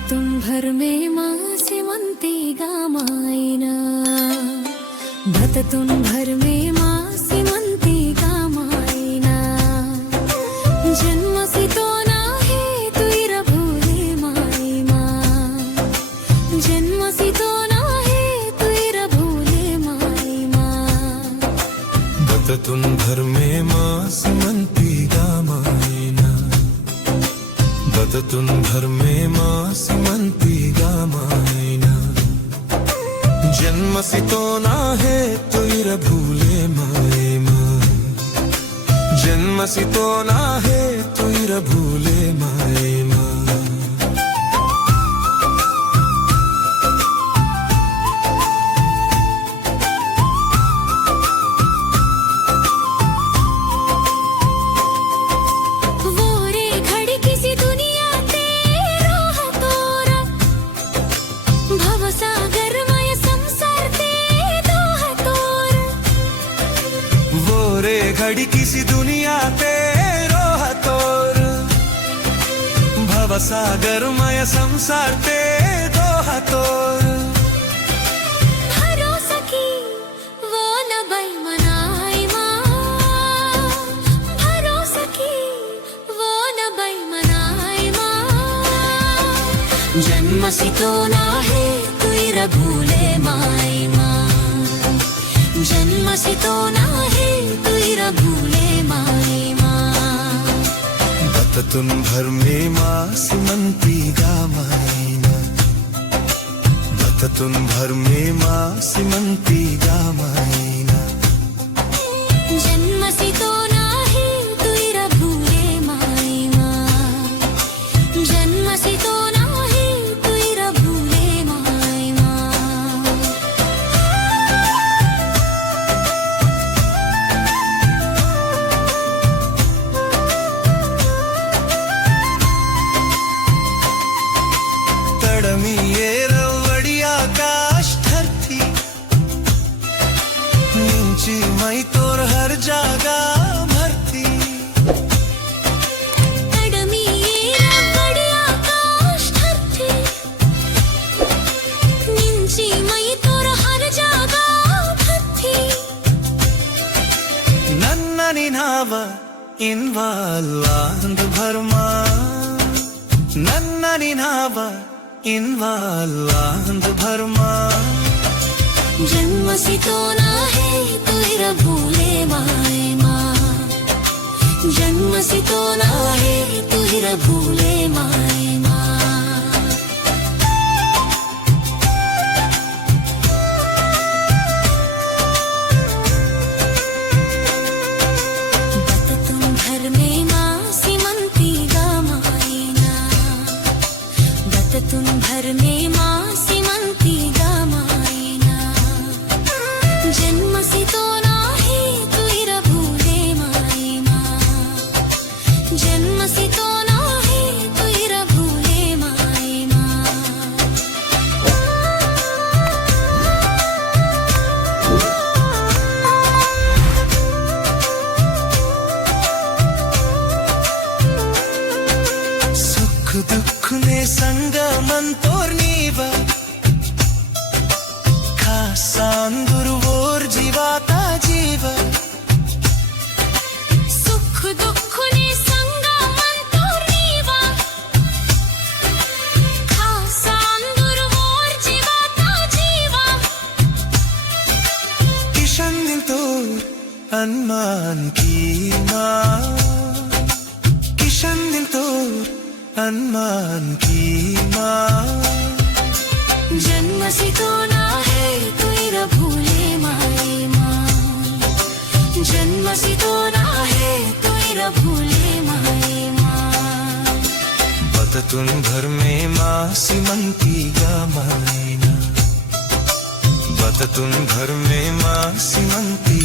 बततुन भर में माँ सीमंती गामायना बततुन भर में माँ सीमंती गामायना जन्मसी तो नाही तुईर भूले माई माँ जन्मसी तो नाही तुईर भूले माई माँ बततुन भर में माँ सीमंती गामायना बततुन भर में माँ सीमंती गामायना जन्मसी तो नाहे तुईर भूले माए माँ जन्मसी तो नाहे तुईर भूले माए माँ घड़ी किसी दुनिया तेरो हतोर भवसागर मय संसार ते दो हतोर हरो सखी वो न बेईमानाई माँ हरो सखी वो न बेईमानाई माँ जन्मसी तो नाहे तुईर भूले माई माँ जन्मसी तो नाहे तुईर भूले माई माँ बततुन भर में माँ सीमंती गामायना बततुन भर में माँ सीमंती गामायना जन्मसी तो नाहे तुईर भूले माई माँ जन्मसी तो नाहे तुईर भूले माई माँ तड़मी ये रवड़ी आकाश धरती नीची मई तोर हर जागा भरती तड़मी ये रवड़ी आकाश धरती नीची मई तोर हर जागा भरती नन्ननी नाव इन्वाल्वांद भरमा नन्ननी नाव इन्वाल्वांद भरमा जन्मसी तो नाहे तुईर भूले माई माँ जन्मसी तो नाहे तुईर भूले माई माँ बततुन भर में माँ सीमंती गामायना बततुन भर में माँ सीमंती गामायना जन्मसी तो नाहे तुईर भूले माई माँ जन्मसी तो नाहे तुईर भूले माई माँ सुख दुख ने संग मन तोर नीव खासांदुरवोर जीवाता जीव सुख दुख ने संगा मन तोर नीवा खासांदुरवोर जीवाता जीवा किशन दिन तोर अनमान की माँ किशन दिन तोर अनमान की माँ जन्मसी तो नाहे तुईर भूले माई माँ जन्मसी तो नाहे तुईर भूले माई माँ बततुन भर में माँ सीमंती गामायना बततुन भर में माँ सीमंती